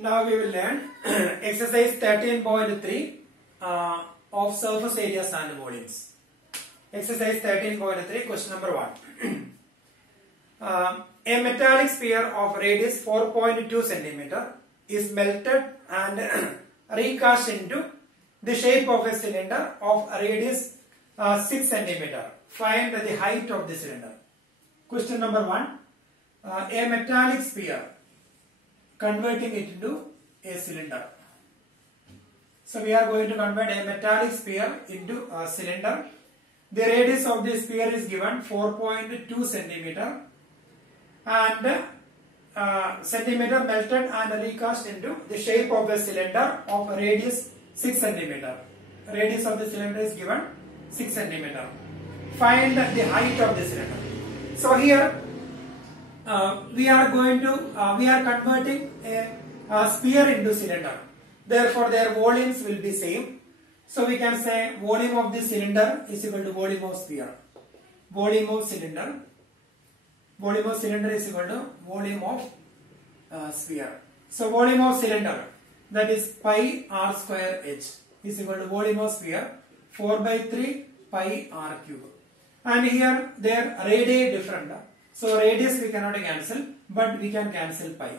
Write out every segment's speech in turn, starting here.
Now we will learn exercise 13.3 of surface areas and volumes. Exercise 13.3, question number 1. A metallic sphere of radius 4.2 centimeter is melted and recast into the shape of a cylinder of radius 6 centimeter. Find the height of the cylinder. Question number 1. A metallic sphere, converting it into a cylinder. So we are going to convert a metallic sphere into a cylinder. The radius of the sphere is given 4.2 centimeter and centimeter melted and recast into the shape of a cylinder of radius 6 centimeter. Radius of the cylinder is given 6 centimeter. Find the height of the cylinder. So here we are converting a sphere into cylinder. Therefore, their volumes will be same. So we can say volume of the cylinder is equal to volume of sphere. Volume of cylinder is equal to volume of sphere. So volume of cylinder, that is pi r square h, is equal to volume of sphere 4 by 3 pi r cube. And here their radii different. So radius we cannot cancel, but we can cancel pi.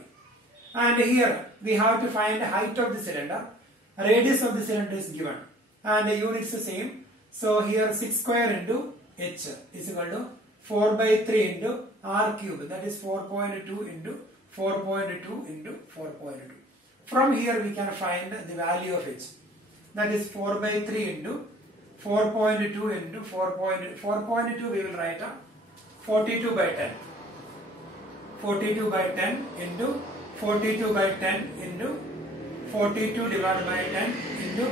And here we have to find the height of the cylinder. Radius of the cylinder is given and the units the same. So here 6 square into h is equal to 4 by 3 into r cube, that is 4.2 into 4.2 into 4.2. From here we can find the value of h, that is 4 by 3 into 4.2 into 4.2 we will write 42 by 10. 42 by 10 into 42 by 10 into 42 divided by 10 into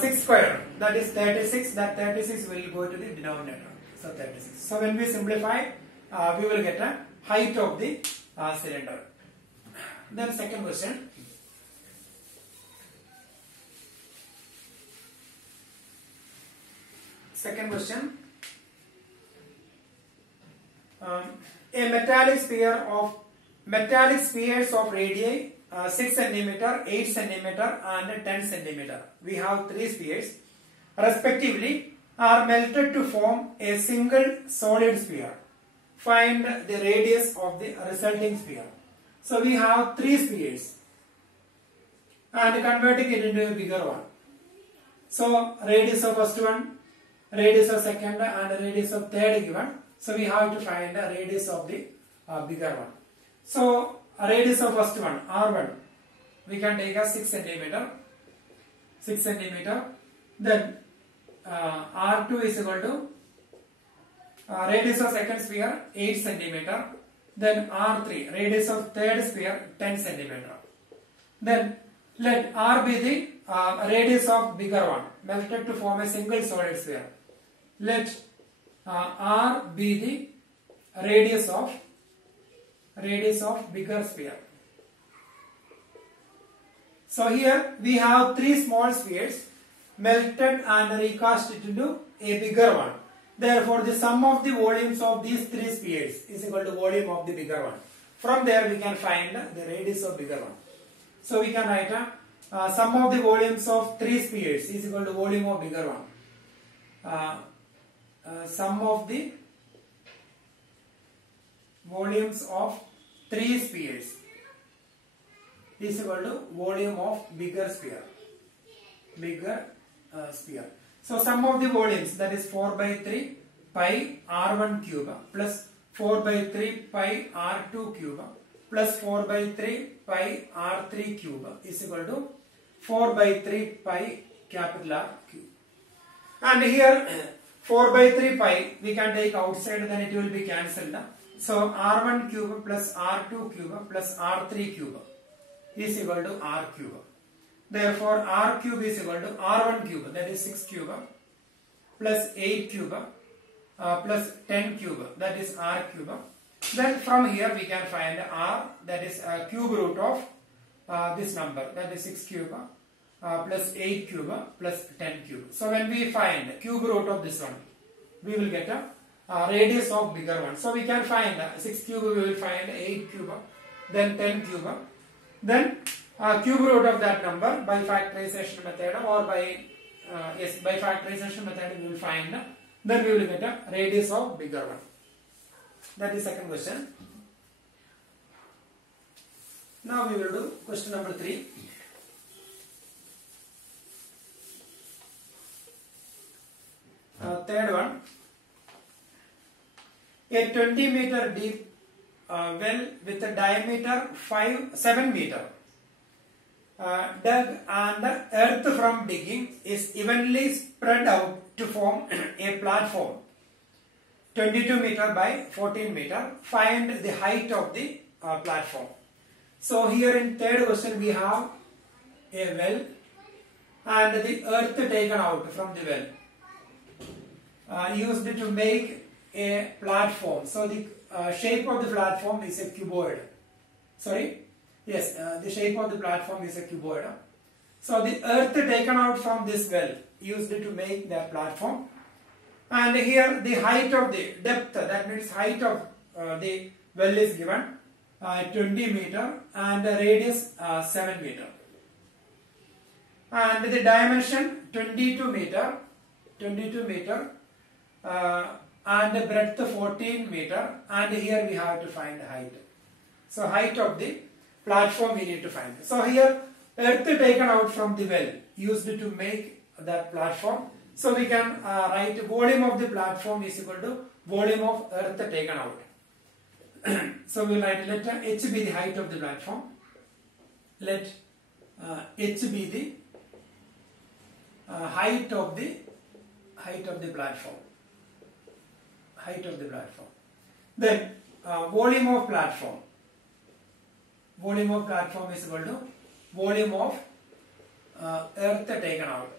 6 square, that is 36. That 36 will go to the denominator. So 36. So when we simplify, we will get a height of the cylinder. Then second question. Second question. A metallic spheres of radii 6 centimeter, 8 centimeter and 10 centimeter. We have 3 spheres respectively are melted to form a single solid sphere. Find the radius of the resulting sphere. So we have 3 spheres and converting it into a bigger one. So radius of first one, radius of second and radius of third given. So we have to find the radius of the bigger one. So radius of first one, R1, we can take as 6 centimeter. 6 centimeter. Then R2 is equal to radius of second sphere 8 centimeter. Then R3, radius of third sphere 10 centimeter. Then let R be the radius of bigger one, melted to form a single solid sphere. Let R be the radius of bigger sphere. So here we have 3 small spheres melted and recast into a bigger one. Therefore, the sum of the volumes of these 3 spheres is equal to volume of the bigger one. From there we can find the radius of bigger one. So we can write sum of the volumes of 3 spheres is equal to volume of bigger one. Sum of the volumes of 3 spheres is equal to volume of bigger sphere. So sum of the volumes, that is 4 by 3 pi r1 cube plus 4 by 3 pi r2 cube plus 4 by 3 pi r3 cube is equal to 4 by 3 pi capital R cube. And here 4 by 3 pi we can take outside, then it will be cancelled. So r1 cube plus r2 cube plus r3 cube is equal to r cube. Therefore r cube is equal to r1 cube, that is 6 cube plus 8 cube plus 10 cube, that is r cube. Then from here we can find r, that is cube root of this number, that is 6 cube plus 8 cube plus 10 cube. So when we find cube root of this one, we will get a radius of bigger one. So we can find 6 cube, we will find 8 cube, then 10 cube, then cube root of that number by factorization method or by factorization method we will find. Then we will get a radius of bigger one. That is second question. Now we will do question number 3. Third one. A 20 meter deep well with a diameter 7 meter dug and the earth from digging is evenly spread out to form a platform 22 meter by 14 meter. Find the height of the platform. So here in third question we have a well and the earth taken out from the well used to make a platform. So the shape of the platform is a cuboid. Sorry? Yes, the shape of the platform is a cuboid. So the earth taken out from this well used to make that platform. And here the height of the depth, that means height of the well is given 20 meter and the radius 7 meter. And the dimension 22 meter and the breadth 14 meter, and here we have to find the height. So height of the platform we need to find. So here earth taken out from the well used to make that platform. So we can write volume of the platform is equal to volume of earth taken out. So we will write let h be the height of the platform. Let h be the height of the platform. Height of the platform. Then volume of platform. Volume of platform is equal to volume of earth taken out.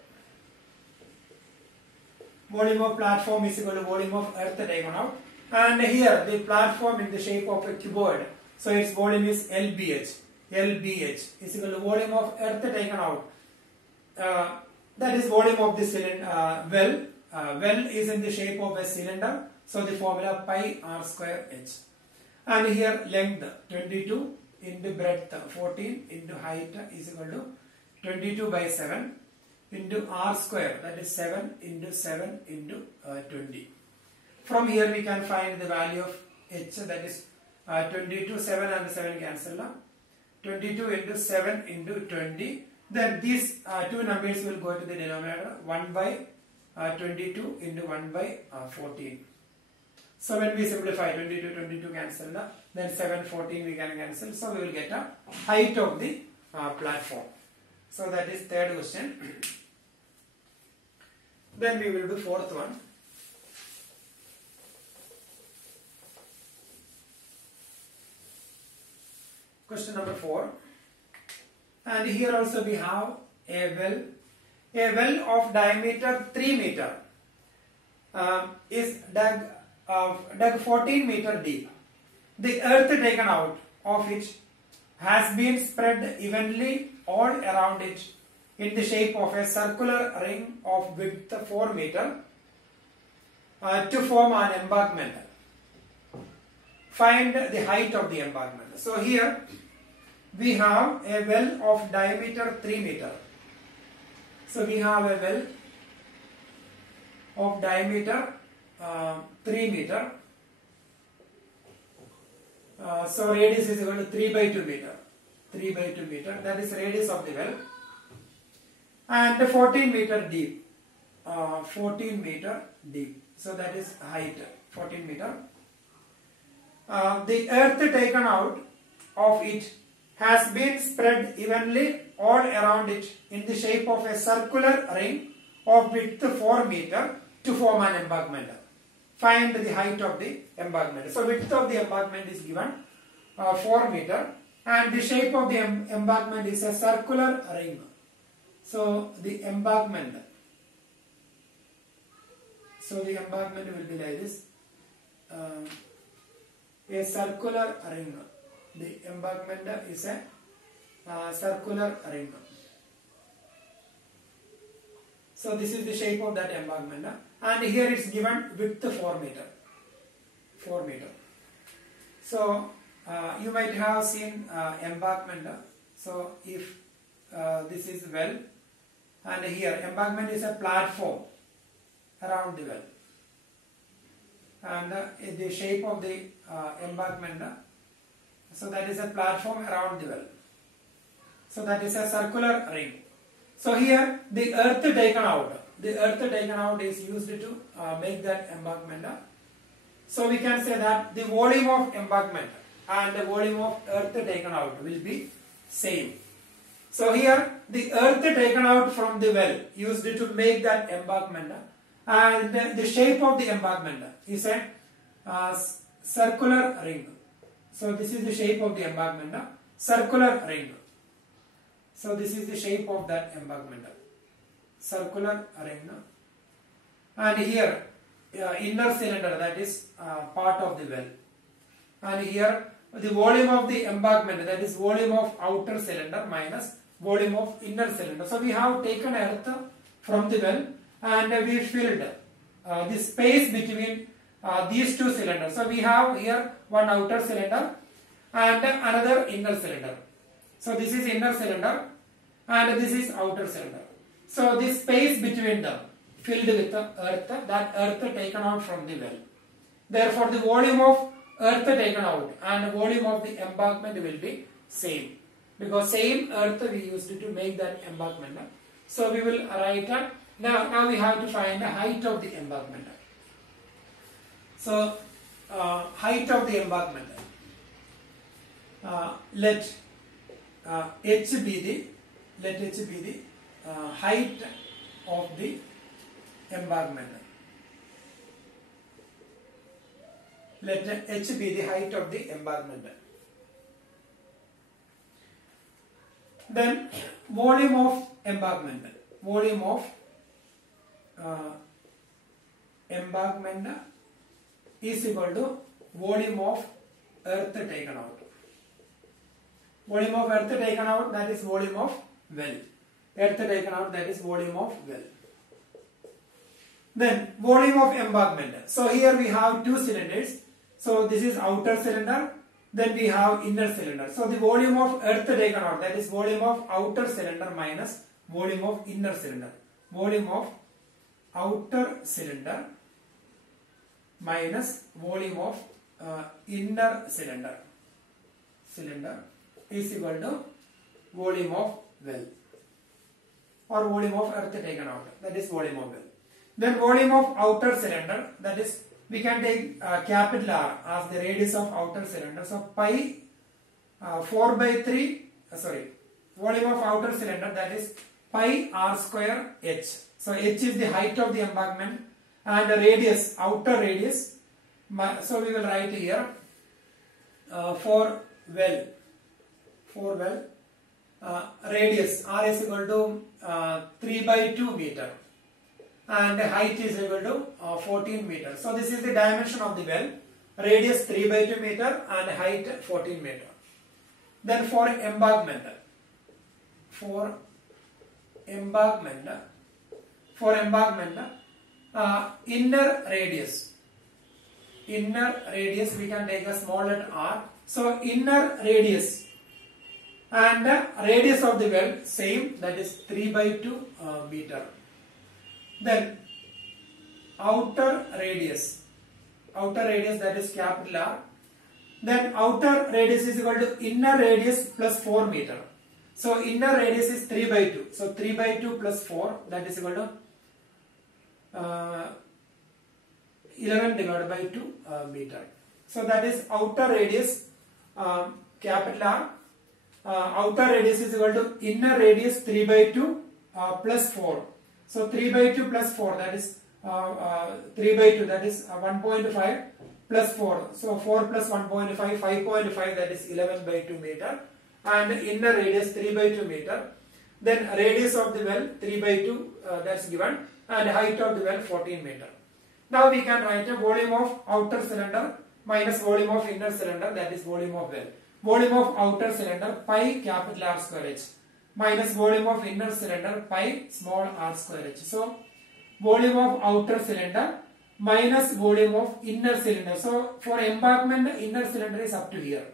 Volume of platform is equal to volume of earth taken out. And here the platform in the shape of a cuboid. So its volume is LBH. LBH is equal to volume of earth taken out. That is volume of the cylinder. Well is in the shape of a cylinder. So the formula pi r square h. And here length 22 into breadth 14 into height is equal to 22 by 7 into r square, that is 7 into 7 into 20. From here we can find the value of h, that is 22, 7 and 7 cancel. 22 into 7 into 20. Then these two numbers will go to the denominator 1 by 22 into 1 by 14. So when we simplify 22 cancel, then 7, 14 we can cancel. So we will get a height of the platform. So that is third question. Then we will do fourth one. Question number 4. And here also we have a well. A well of diameter 3 meter is dug 14 meter deep. The earth taken out of it has been spread evenly all around it in the shape of a circular ring of width 4 meter to form an embankment. Find the height of the embankment. So here we have a well of diameter 3 meter. So we have a well of diameter 3 meter. So radius is equal to 3 by 2 meter. 3 by 2 meter. That is radius of the well. And 14 meter deep. 14 meter deep. So that is height. 14 meter. The earth taken out of it has been spread evenly all around it in the shape of a circular ring of width 4 meter to form an embankment. Find the height of the embankment. So width of the embankment is given 4 meter and the shape of the embankment is a circular ring. So the embankment. So the embankment will be like this. A circular ring. The embankment is a circular ring. So this is the shape of that embankment. And here it's given width 4 meter. 4 meter. So you might have seen embankment. So if this is well, and here embankment is a platform around the well, and the shape of the embankment, so that is a platform around the well. So that is a circular ring. So here the earth taken out. The earth taken out is used to make that embankment. So we can say that the volume of embankment and the volume of earth taken out will be same. So here the earth taken out from the well used to make that embankment, and the shape of the embankment is a circular ring. So this is the shape of the embankment, circular ring. So this is the shape of that embankment, circular ring. And here inner cylinder, that is part of the well. And here the volume of the embankment, that is volume of outer cylinder minus volume of inner cylinder. So we have taken earth from the well and we filled the space between these two cylinders. So we have here one outer cylinder and another inner cylinder. So this is inner cylinder and this is outer cylinder. So this space between them filled with earth, that earth taken out from the well. Therefore the volume of earth taken out and volume of the embankment will be same, because same earth we used to make that embankment. So we will write now we have to find the height of the embankment. So height of the embankment, let h be the height of the embankment. Let h be the height of the embankment. Then volume of embankment. Volume of embankment is equal to volume of earth taken out. Volume of earth taken out, that is volume of well. Earth taken out, that is volume of well. Then volume of embankment. So here we have two cylinders. So this is outer cylinder, then we have inner cylinder. So the volume of earth taken out, that is volume of outer cylinder minus volume of inner cylinder. Volume of outer cylinder minus volume of inner cylinder is equal to volume of well, or volume of earth taken out, that is volume of well. Then volume of outer cylinder, that is we can take capital R as the radius of outer cylinder. So pi 4 by 3, volume of outer cylinder, that is pi r square h. So h is the height of the embankment and the radius, outer radius. So we will write here for well, radius r is equal to 3 by 2 meter. And the height is equal to 14 meters. So this is the dimension of the well. Radius 3 by 2 meter and height 14 meter. Then for embankment, inner radius we can take a small letter r. So inner radius and radius of the well same, that is 3 by 2 meter. Then outer radius, that is capital R. Then outer radius is equal to inner radius plus 4 meter. So inner radius is 3 by 2. So 3 by 2 plus 4, that is equal to 11 divided by 2 meter. So that is outer radius capital R. Outer radius is equal to inner radius 3 by 2 plus 4. So 3 by 2 plus 4, that is 3 by 2, that is 1.5 plus 4. So 4 plus 1.5, 5.5, that is 11 by 2 meter. And inner radius 3 by 2 meter. Then radius of the well 3 by 2, that's given. And height of the well 14 meter. Now we can write a volume of outer cylinder minus volume of inner cylinder, that is volume of well. Volume of outer cylinder pi capital R square h minus volume of inner cylinder pi small r square h. So volume of outer cylinder minus volume of inner cylinder. So for embankment, inner cylinder is up to here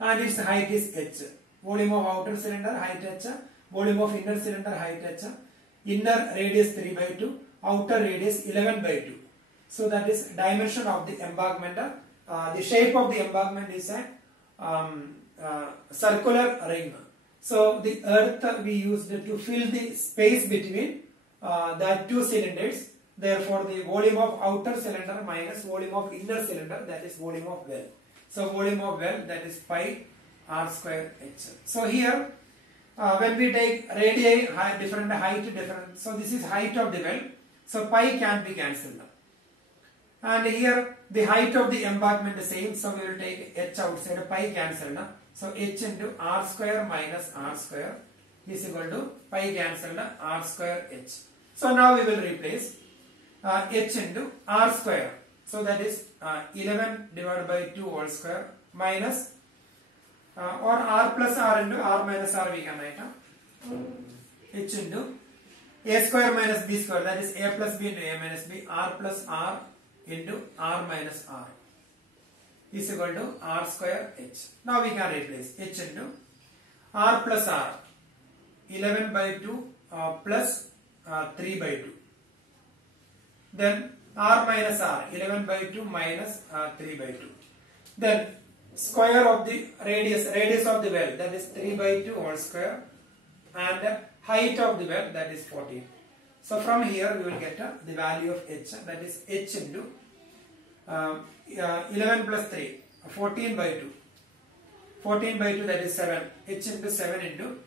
and its height is h. volume of outer cylinder height h, volume of inner cylinder height h, inner radius 3 by 2, outer radius 11 by 2. So that is dimension of the embankment. The shape of the embankment is a circular ring. So the earth we used to fill the space between the two cylinders. Therefore, the volume of outer cylinder minus volume of inner cylinder, that is volume of well. So volume of well, that is pi r square h. So here when we take radii different, height different, so this is height of the well, so pi can be cancelled. And here the height of the embankment is same, so we will take h outside, pi cancelled. So h into r square minus r square is equal to pi cancelled r square h. So now we will replace h into r square. So that is 11 divided by 2 whole square minus or r plus r into r minus r we can write h into a square minus b square, that is a plus b into a minus b, r plus r into r minus r is equal to r square h. Now we can replace h into r plus r 11 by 2 plus 3 by 2. Then r minus r 11 by 2 minus 3 by 2. Then square of the radius of the well, that is 3 by 2 whole square, and height of the well, that is 14. So from here we will get the value of h, that is h into 11 plus 3, 14 by 2. 14 by 2, that is 7. h into 7 into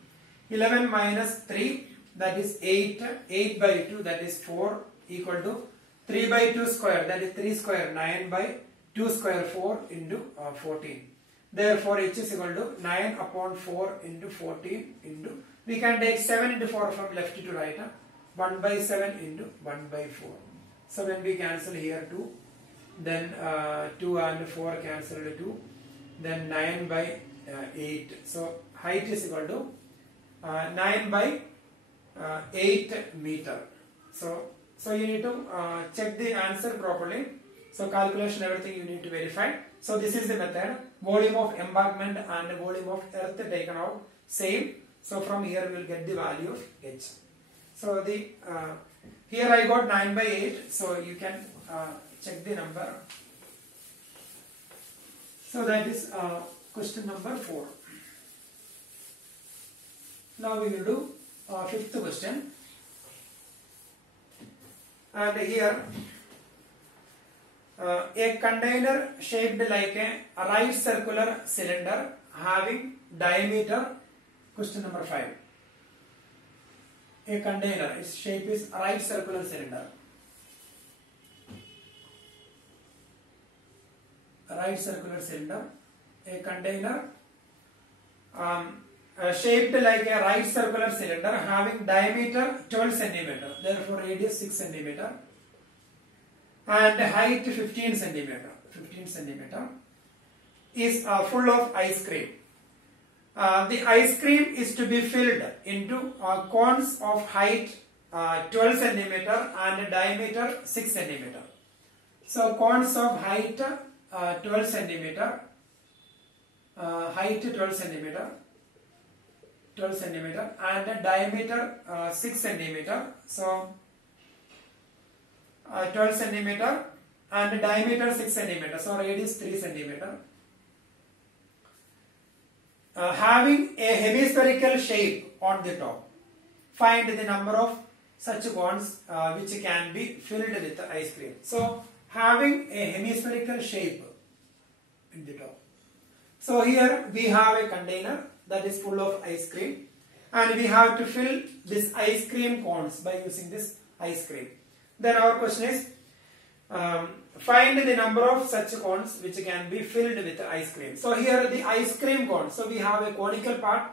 11 minus 3, that is 8. 8 by 2, that is 4, equal to 3 by 2 square, that is 3 square, 9 by 2 square, 4 into 14. Therefore h is equal to 9 upon 4 into 14 into, we can take 7 into 4 from left to right, 1 by 7 into 1 by 4. So when we cancel here 2, then 2 and 4 cancel 2, then 9 by 8. So height is equal to 9 by 8 meter. So you need to check the answer properly. So calculation, everything you need to verify. So this is the method. Volume of embankment and volume of earth taken out same. So from here we will get the value of h. So the here I got 9 by 8. So you can check the number. So that is question number 4. Now we will do fifth question. And here a container shaped like a right circular cylinder having diameter, question number 5. A container, its shape is right circular cylinder. Right circular cylinder, a container shaped like a right circular cylinder having diameter 12 centimeter, therefore radius 6 centimeter, and height 15 centimeter. 15 centimeter is full of ice cream. The ice cream is to be filled into cones of height 12 centimeter and diameter 6 centimeter. So cones of height 12 centimeter, height 12 centimeter, and diameter 6 centimeter. So 12 centimeter and diameter 6 centimeter. So radius 3 centimeter. Having a hemispherical shape on the top. Find the number of such cones which can be filled with ice cream. So having a hemispherical shape in the top. So here we have a container that is full of ice cream, and we have to fill this ice cream cones by using this ice cream. Then our question is find the number of such cones which can be filled with ice cream. So here the ice cream cone, so we have a conical part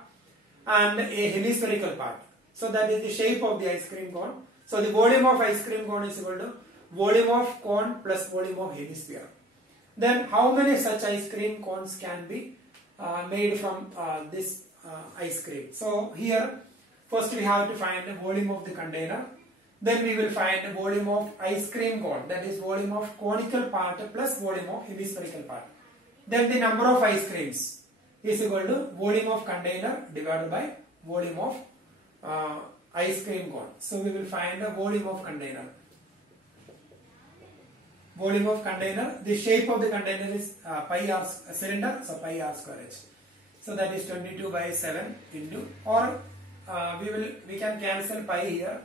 and a hemispherical part. So that is the shape of the ice cream cone. So the volume of ice cream cone is equal to volume of cone plus volume of hemisphere. Then how many such ice cream cones can be made from this ice cream? So here first we have to find the volume of the container. Then we will find the volume of ice cream cone, that is volume of conical part plus volume of hemispherical part. Then the number of ice creams. is equal to volume of container divided by volume of ice cream cone. So we will find the volume of container. Volume of container, the shape of the container is pi r cylinder, so pi r square h. So that is 22 by 7 into, or we can cancel pi here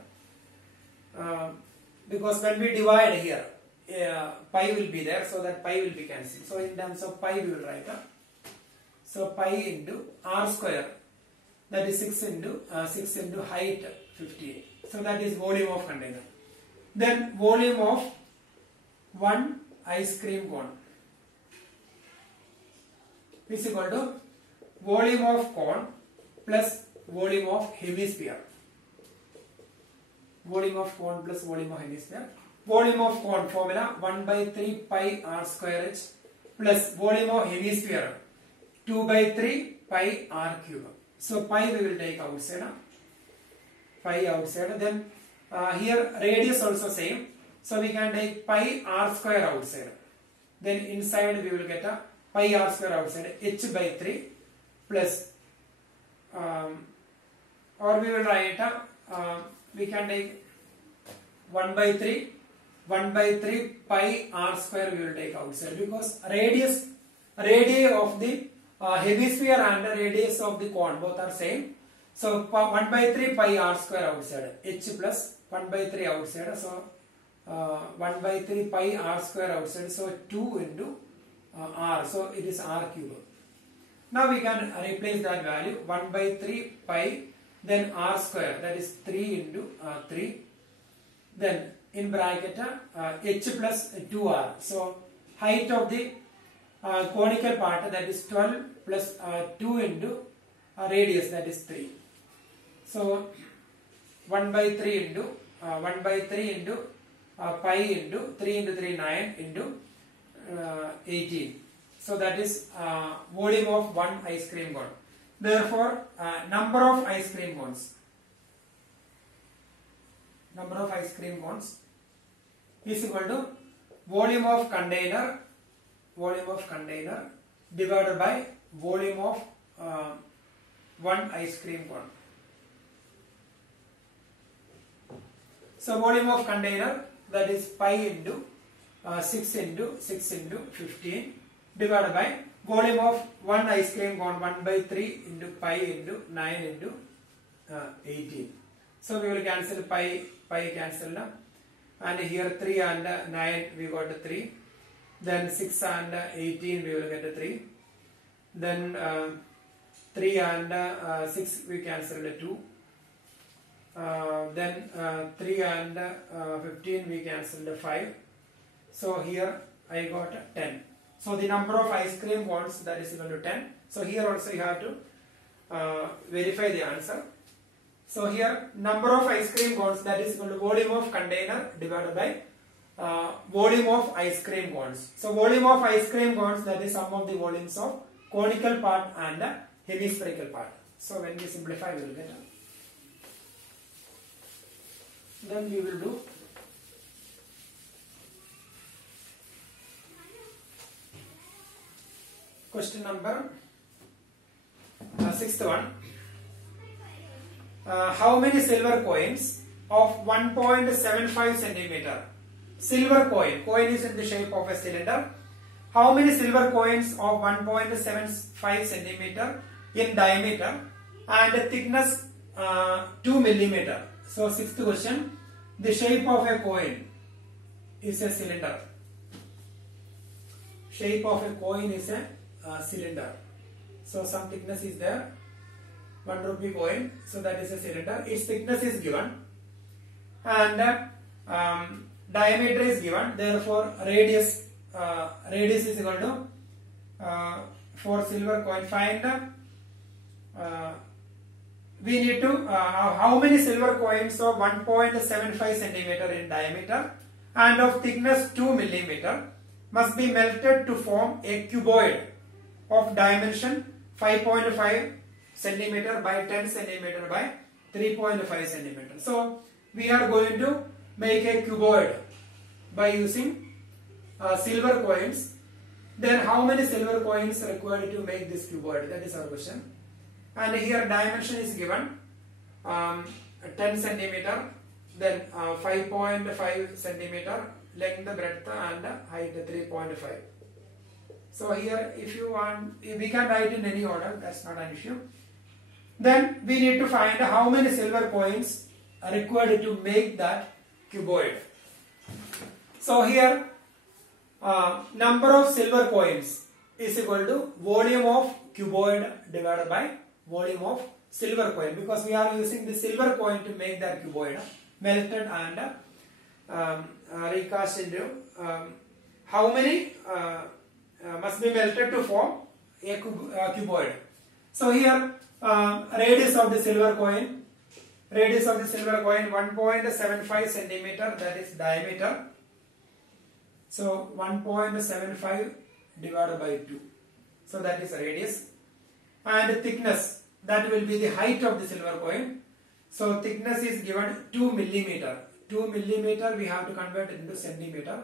because when we divide here, pi will be there, so that pi will be cancelled. So in terms of pi we will write up. So pi into r square, that is 6 into height 58. So that is volume of container. Then volume of one ice cream cone is equal to volume of cone plus volume of hemisphere. Volume of cone plus volume of hemisphere. Volume of cone formula 1 by 3 pi r square h plus volume of hemisphere 2 by 3 pi r cube. So pi we will take outside. Pi outside. Then here radius also same. So we can take pi r square outside. Then inside we will get a pi r square outside h by 3 plus or we will write we can take 1 by 3 pi r square we will take outside, because radii of the hemisphere and the radius of the cone both are same. So 1 by 3 pi r square outside h plus 1 by 3 outside, so 1 by 3 pi r square outside, so 2 into r, so it is r cube. Now we can replace that value 1 by 3 pi, then r square, that is 3 into 3, then in bracket h plus 2r. So height of the conical part, that is 12 plus 2 into radius, that is 3. So 1 by 3 into pi into 3 into 3 9 into 18. So that is volume of one ice cream cone. Therefore, number of ice cream cones is equal to volume of container divided by volume of one ice cream cone. So volume of container, that is pi into 6 into 15 divided by volume of one ice cream cone 1 by 3 into pi into 9 into 18. So we will cancel pi cancel now, and here 3 and 9 we got 3, then 6 and 18 we will get 3, then 3 and 6 we cancel 2, then 3 and 15 we cancelled 5. So here I got 10. So the number of ice cream cones, that is equal to 10. So here also you have to verify the answer. So here number of ice cream cones, that is equal to volume of container divided by volume of ice cream cones. So volume of ice cream cones, that is sum of the volumes of conical part and hemispherical part. So when we simplify we will get. Then we will do question number 6th one. How many silver coins of 1.75 centimeter? Silver coin is in the shape of a cylinder. How many silver coins of 1.75 centimeter in diameter and thickness 2 millimeter? So 6th question, the shape of a coin is a cylinder. Shape of a coin is a cylinder. So some thickness is there, 1 rupee coin, so that is a cylinder. Its thickness is given and diameter is given. Therefore radius is equal to for silver coin. Find we need to how many silver coins of 1.75 centimeter in diameter and of thickness 2 millimeter must be melted to form a cuboid of dimension 5.5 centimeter by 10 centimeter by 3.5 centimeter. So we are going to make a cuboid by using silver coins Then how many silver coins required to make this cuboid? That is our question. And here dimension is given 10 centimeter, then 5.5 centimeter, length, breadth and height 3.5. So here if you want, we can write in any order, that's not an issue. Then we need to find how many silver coins are required to make that cuboid. So here number of silver coins is equal to volume of cuboid divided by volume of silver coin, because we are using the silver coin to make that cuboid melted and recast into how many must be melted to form a cuboid. So here radius of the silver coin 1.75 centimeter, that is diameter. So 1.75 divided by 2, so that is radius. And thickness, that will be the height of the silver coin. So thickness is given 2 millimeter. 2 millimeter we have to convert it into centimeter.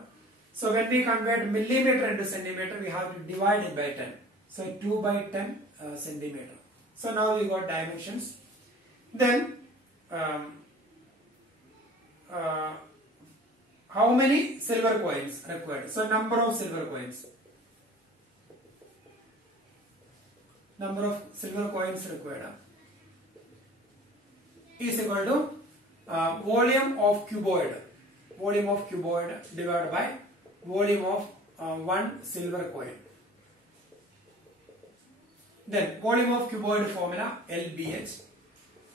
So when we convert millimeter into centimeter, we have to divide it by 10. So 2 by 10 centimeter. So now we got dimensions. Then how many silver coins required? So number of silver coins. Number of silver coins required is equal to volume of cuboid. Volume of cuboid divided by volume of 1 silver coin. Then volume of cuboid formula LBH,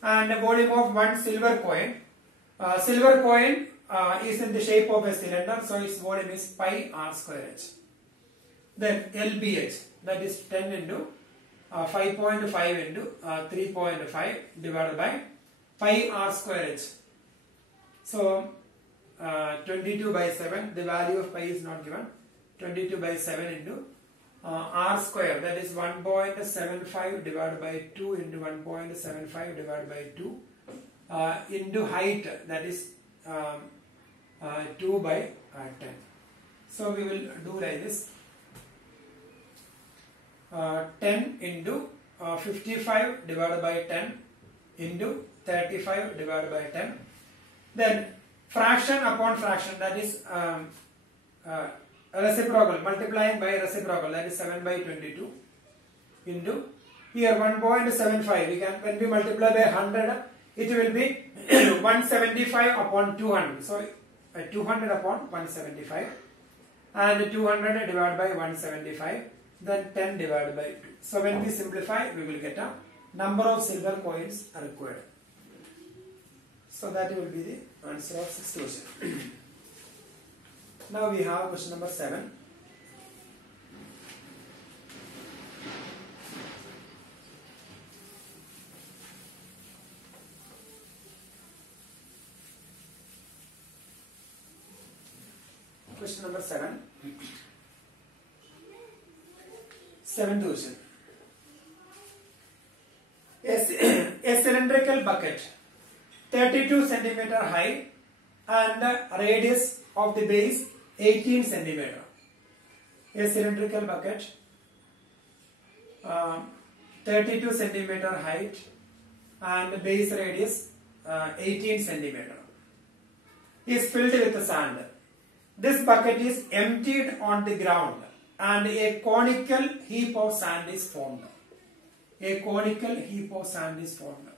and volume of 1 silver coin. Silver coin is in the shape of a cylinder, so its volume is pi r square h. Then LBH, that is 10 into 5.5 into 3.5 divided by pi r square h. So 22 by 7, the value of pi is not given. 22 by 7 into r square, that is 1.75 divided by 2 into 1.75 divided by 2 into height, that is 2 by 10. So we will do like this. 10 into 55 divided by 10 into 35 divided by 10. Then fraction upon fraction, that is reciprocal, multiplying by reciprocal, that is 7 by 22 into here 1.75. We can, when we multiply by 100, it will be 175 upon 200. So 200 upon 175 and 200 divided by 175, then 10 divided by 2. So when we simplify, we will get a number of silver coins required. So that will be the answer of 6th question. Now we have question number 7. Question number 7. 7th question. A cylindrical bucket 32 centimeter high and radius of the base 18 centimeter. A cylindrical bucket 32 centimeter height and base radius 18 centimeter is filled with sand. This bucket is emptied on the ground and a conical heap of sand is formed. A conical heap of sand is formed.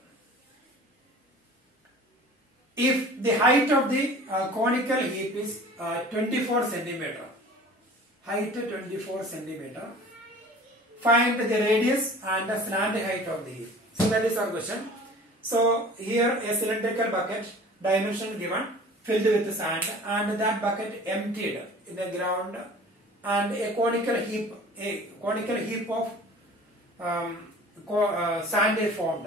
If the height of the conical heap is 24 centimeter, height 24 centimeter, find the radius and the slant height of the heap. So that is our question. So here a cylindrical bucket, dimension given, filled with sand, and that bucket emptied in the ground, and a conical heap of sand is formed.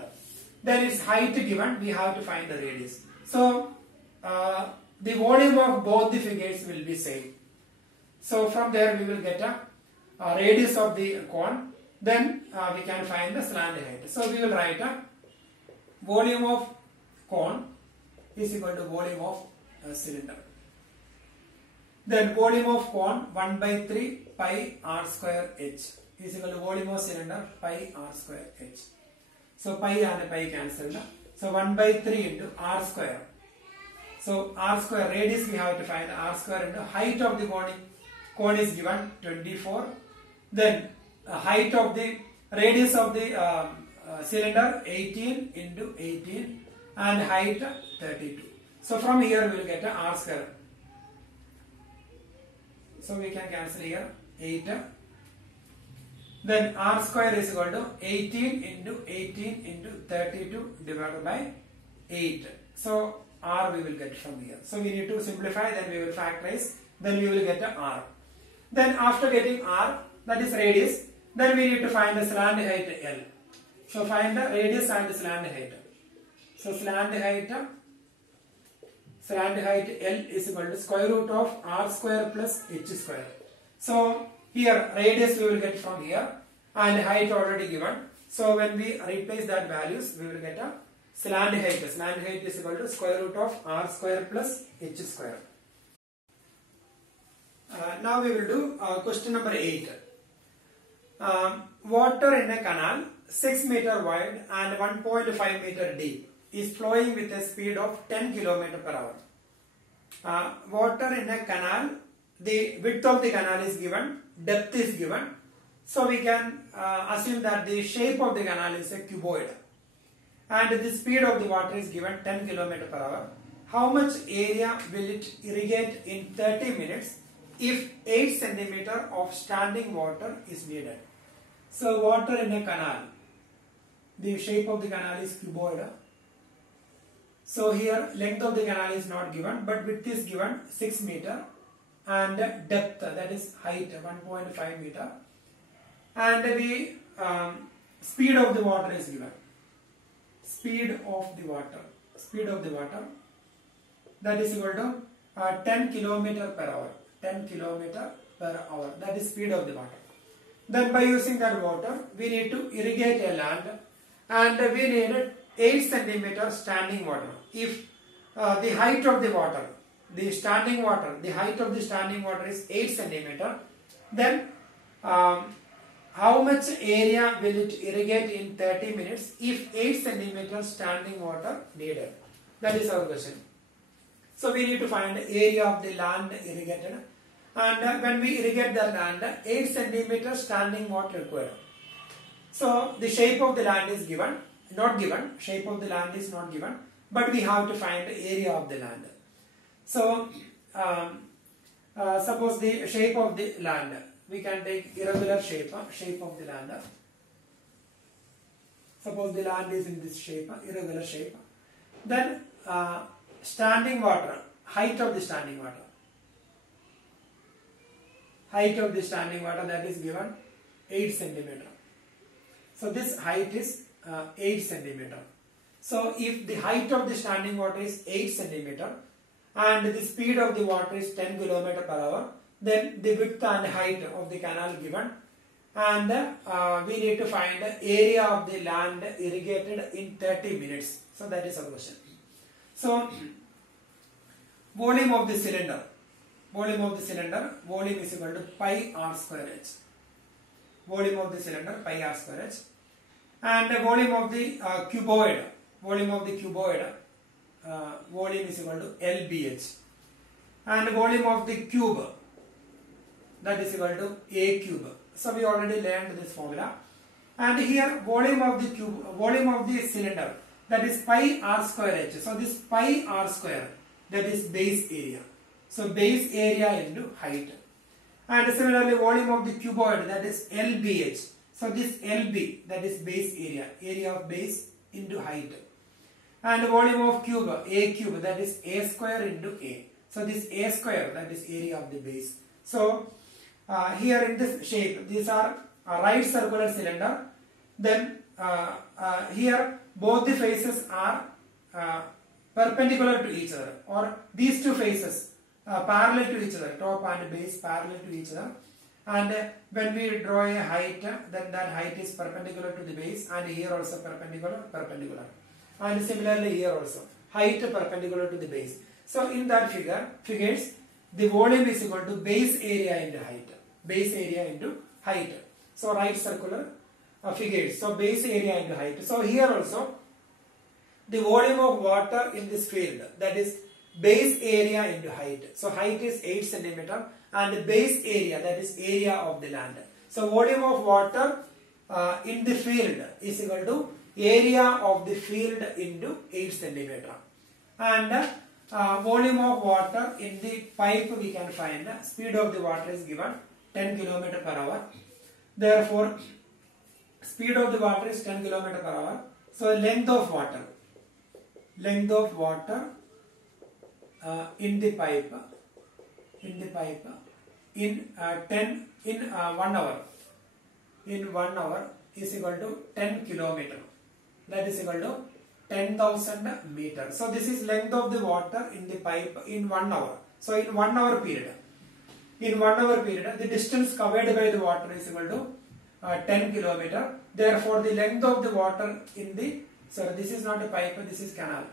Then its height given, we have to find the radius. So the volume of both the figures will be same. So from there we will get a radius of the cone. Then we can find the slant height. So we will write a volume of cone is equal to volume of cylinder. Then volume of cone 1 by 3 pi r square h is equal to volume of cylinder pi r square h. So pi and pi cancelled. So 1 by 3 into r square. So r square radius we have to find r square into height of the cone is given 24. Then height of the radius of the cylinder 18 into 18 and height 32. So from here we will get r square. So we can cancel here 8. Then r square is equal to 18 into 18 into 32 divided by 8. So r we will get from here. So we need to simplify, then we will factorize, then we will get r. Then after getting r, that is radius, then we need to find the slant height L. So find the radius and the slant height. So slant height L is equal to square root of r square plus h square. So here radius we will get from here and height already given. So when we replace that values, we will get a slant height. Slant height is equal to square root of r square plus h square. Now we will do question number 8. Water in a canal 6 meter wide and 1.5 meter deep is flowing with a speed of 10 km per hour. Water in a canal, the width of the canal is given, depth is given. So we can assume that the shape of the canal is a cuboid. And the speed of the water is given 10 km per hour. How much area will it irrigate in 30 minutes if 8 centimeter of standing water is needed? So water in a canal, the shape of the canal is cuboid. So here length of the canal is not given, but width is given 6 meter and depth, that is height 1.5 meter, and the speed of the water is given. Speed of the water that is equal to 10 km per hour. 10 km per hour, that is speed of the water. Then by using that water, we need to irrigate a land, and we need 8 centimeter standing water. If the height of the water, the height of the standing water is 8 centimeter, then how much area will it irrigate in 30 minutes if 8 centimeter standing water needed? That is our question. So we need to find the area of the land irrigated, and when we irrigate the land, 8 centimeter standing water required. So the shape of the land is given, not given, shape of the land is not given, but we have to find the area of the land. So suppose the shape of the land, we can take irregular shape of the land. Suppose the land is in this shape, irregular shape. Then standing water, height of the standing water. Height of the standing water, that is given 8 centimeter. So this height is 8 centimeter. So if the height of the standing water is 8 centimeter and the speed of the water is 10 km per hour, then the width and height of the canal given, and we need to find the area of the land irrigated in 30 minutes. So that is our question. So volume of the cylinder. Volume is equal to pi r square h. Volume of the cylinder pi r square h. And the volume of the cuboid. Volume is equal to LBH. And the volume of the cube, that is equal to A cube. So we already learned this formula. And here volume of the cylinder, that is pi r square h. So this pi r square, that is base area. So base area into height. And similarly volume of the cuboid, that is LBH. So this LB, that is base area of base into height. And volume of cube, A cube, that is A square into A. So this A square, that is area of the base. So here in this shape, these are a right circular cylinder. Then here both the faces are perpendicular to each other, or these two faces parallel to each other, top and base parallel to each other. And when we draw a height, then that height is perpendicular to the base, and here also perpendicular. And similarly here also, height perpendicular to the base. So in that figures, the volume is equal to base area into height. Base area into height. So write circular figures. So base area into height. So here also the volume of water in this field, that is base area into height. So height is 8 centimeter and base area, that is area of the land. So volume of water in the field is equal to area of the field into 8 centimeter. And volume of water in the pipe we can find. Speed of the water is given 10 km per hour. Therefore, speed of the water is 10 km per hour. So length of water in the pipe in 1 hour is equal to 10 km. That is equal to 10,000 meters. So this is length of the water in the pipe in 1 hour. So in 1 hour period, the distance covered by the water is equal to 10 km. Therefore, the length of the water in the, sorry, this is not a pipe, this is canal.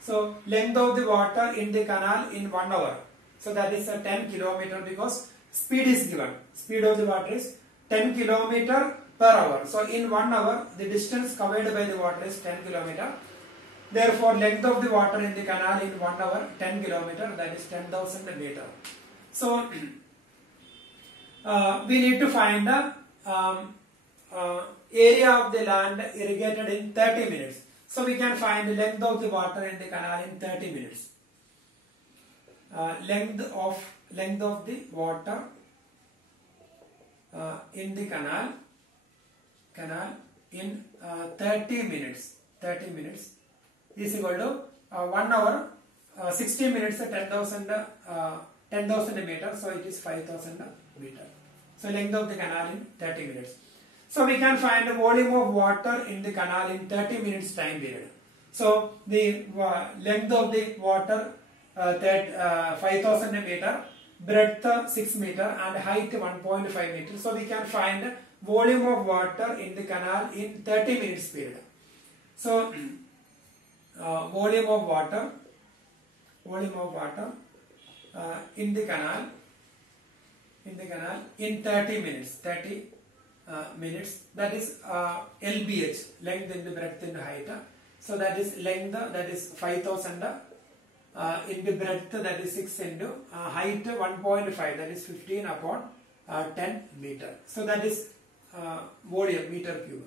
So length of the water in the canal in 1 hour. So that is 10 km because speed is given. Speed of the water is 10 km per hour. So in 1 hour, the distance covered by the water is 10 km. Therefore, length of the water in the canal in 1 hour, 10 km, that is 10,000 meters. So we need to find the area of the land irrigated in 30 minutes. So we can find the length of the water in the canal in 30 minutes. Length of the water in the canal in 30 minutes is equal to 1 hour, 60 minutes, 10,000 meters, so it is 5,000 meters. So length of the canal in 30 minutes. So we can find the volume of water in the canal in 30 minutes time period. So the length of the water 5,000 meter, breadth 6 meter and height 1.5 meter. So we can find volume of water in the canal in 30 minutes period. So volume of water in the canal in 30 minutes, that is LBH, length into breadth into height. So that is length, that is 5,000 into breadth, that is 6 into height 1.5, that is 15 upon 10 meter. So that is volume, meter cube.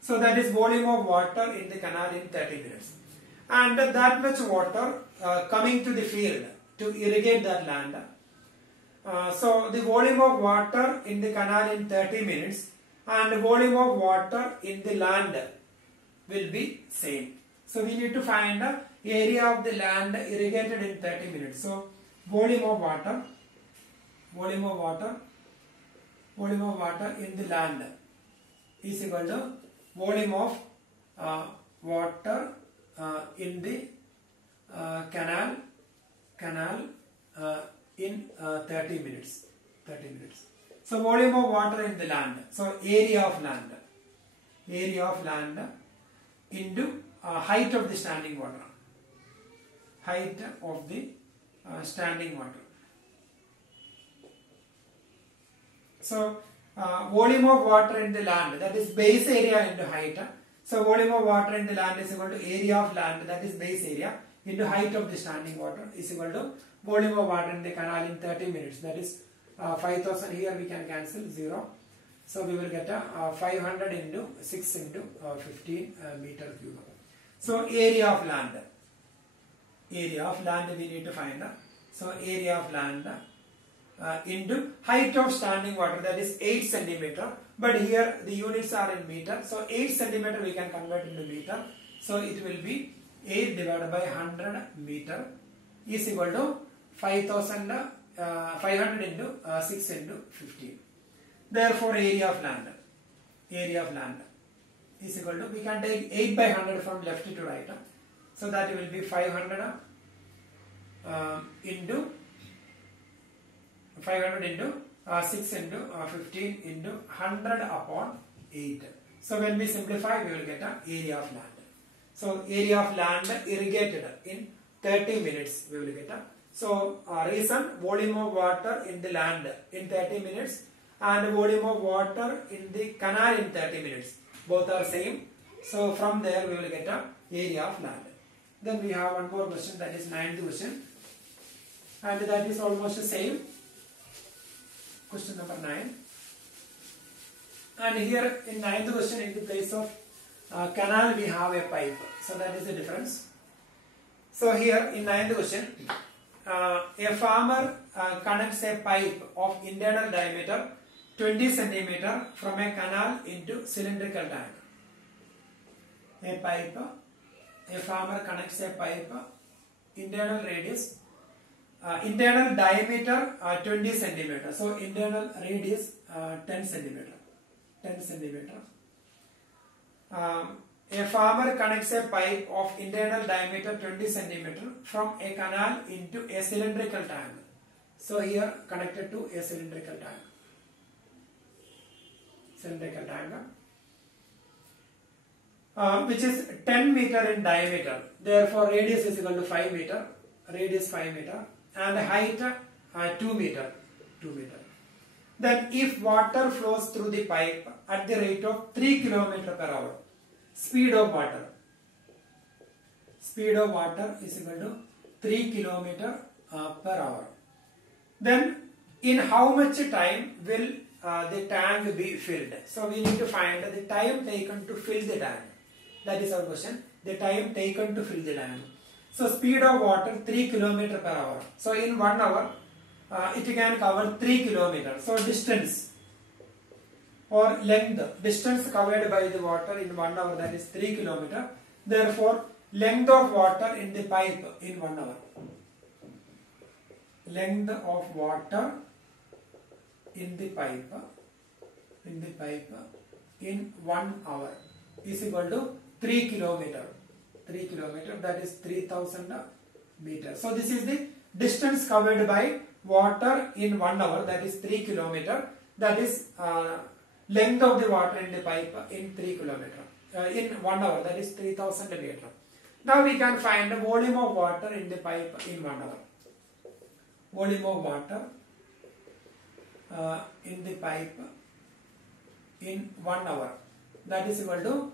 So that is volume of water in the canal in 30 minutes. And that much water coming to the field to irrigate that land. So the volume of water in the canal in 30 minutes and the volume of water in the land will be same. So we need to find the area of the land irrigated in 30 minutes. So volume of water in the land is equal to volume of water in the canal in 30 minutes. So volume of water in the land. So area of land into height of the standing water. Height of the standing water. So volume of water in the land, that is base area into height. So volume of water in the land is equal to area of land, that is base area, into height of the standing water is equal to volume of water in the canal in 30 minutes. That is 5,000. Here we can cancel 0. So we will get 500 into 6 into 15 meter cube. So area of land we need to find. So area of land into height of standing water, that is 8 centimeter. But here the units are in meter. So 8 centimeter we can convert into meter. So it will be 8 divided by 100 meter is equal to 500 into 6 into 15. Therefore area of land is equal to, we can take 8 by 100 from left to right. So that will be 500 into 6 into 15 into 100 upon 8. So when we simplify, we will get an area of land. So area of land irrigated in 30 minutes, we will get So reason, volume of water in the land in 30 minutes and volume of water in the canal in 30 minutes. Both are same. So from there we will get a area of land. Then we have one more question, that is 9th question. And that is almost the same. Question number 9. And here in 9th question, in the place of canal we have a pipe. So that is the difference. So here in 9th question, a farmer connects a pipe of internal diameter 20 centimeter from a canal into cylindrical tank. A farmer connects a pipe, internal radius, internal diameter 20 centimeter. So internal radius 10 centimeter. 10 centimeter. A farmer connects a pipe of internal diameter 20 centimeter from a canal into a cylindrical tank. So here connected to a cylindrical tank. Cylindrical tank. Which is 10 meter in diameter. Therefore radius is equal to 5 meter. Radius 5 meter. And height 2 meter. 2 meter. Then if water flows through the pipe at the rate of 3 km per hour, speed of water is equal to 3 km per hour. Then in how much time will the tank be filled? So we need to find the time taken to fill the tank. That is our question. The time taken to fill the tank. So speed of water 3 km per hour. So in 1 hour it can cover 3 km. So distance or length, distance covered by the water in 1 hour, that is 3 km. Therefore length of water in the pipe in 1 hour. Length of water in the pipe in 1 hour is equal to 3 km. 3 km, that is 3000 meters. So this is the distance covered by water in 1 hour, that is 3 km. That is length of the water in the pipe in 3 km. In 1 hour, that is 3000 meters. Now we can find the volume of water in the pipe in 1 hour. Volume of water in the pipe in 1 hour, that is equal to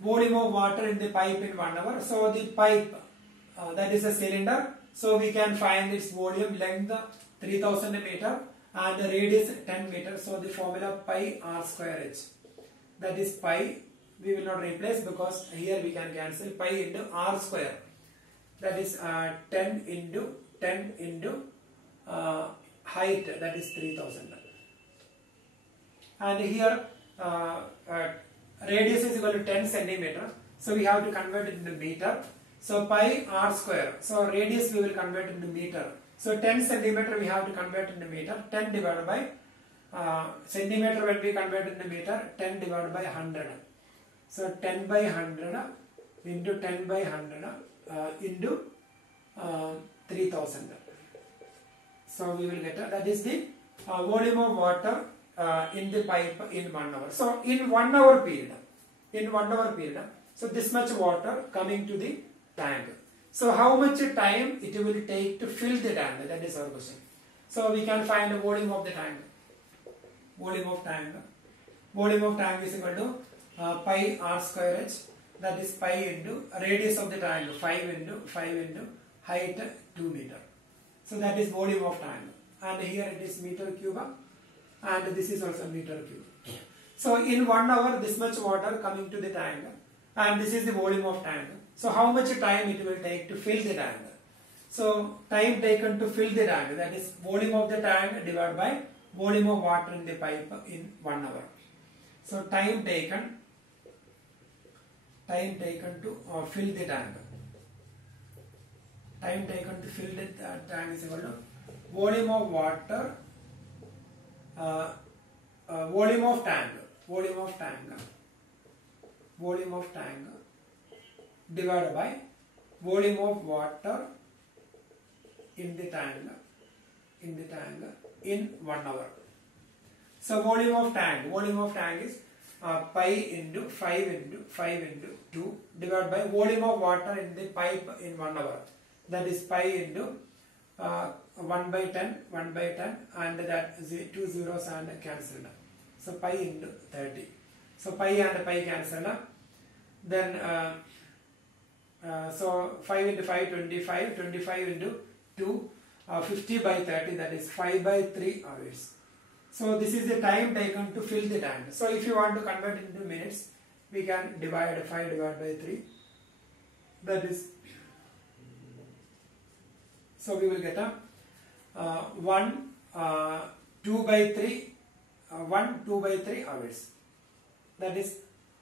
volume of water in the pipe in 1 hour. So the pipe, that is a cylinder, so we can find its volume, length 3000 meter and the radius 10 meter. So the formula pi r square h, that is pi, we will not replace because here we can cancel pi into r square, that is 10 into height, that is 3000, and here radius is equal to 10 centimeter, so we have to convert it into meter. So pi r square, so radius we will convert into meter. So 10 centimeter we have to convert into meter. 10 divided by centimeter when we convert into meter, 10 divided by 100. So 10 by 100 into 10 by 100 into 3000. So we will get that is the volume of water in the pipe in 1 hour. So in 1 hour period, so this much water coming to the tank. So how much time it will take to fill the tank? That is our question. So we can find the volume of the tank. Volume of tank is equal to pi r square h, that is pi into radius of the triangle 5 into height 2 meter. So that is volume of triangle, and here it is meter cube and this is also meter cube. So in 1 hour this much water coming to the tank, and this is the volume of tank. So how much time it will take to fill the tank? So time taken to fill the tank, that is volume of the tank divided by volume of water in the pipe in 1 hour. So time taken to fill the tank. Time taken to fill the tank is equal to volume of water, volume of tank divided by volume of water in the tank in 1 hour. So volume of tank is pi into 5 into 2 divided by volume of water in the pipe in 1 hour. that is pi into 1 by 10, 1 by 10, and that 2 zeros and cancelled. So pi into 30. So pi and pi cancelled. Then so 5 into 5, 25, 25 into 2, 50 by 30, that is 5 by 3 hours. So this is the time taken to fill the tank. So if you want to convert it into minutes, we can divide 5 divided by 3. That is, so we will get a 2 by 3 hours. That is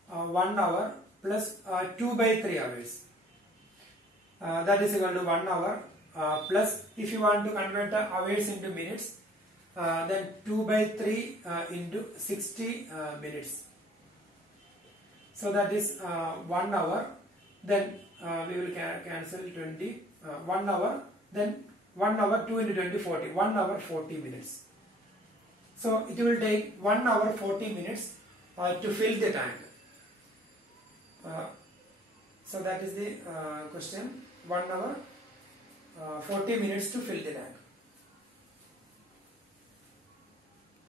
1 hour plus 2 by 3 hours. That is equal to 1 hour plus, if you want to convert the hours into minutes, then 2 by 3 into 60 minutes. So that is 1 hour. Then we will cancel 20. 1 hour. Then 1 hour, 2 into 20, 40. 1 hour 40 minutes. So it will take 1 hour 40 minutes to fill the tank. So that is the question. 1 hour 40 minutes to fill the tank.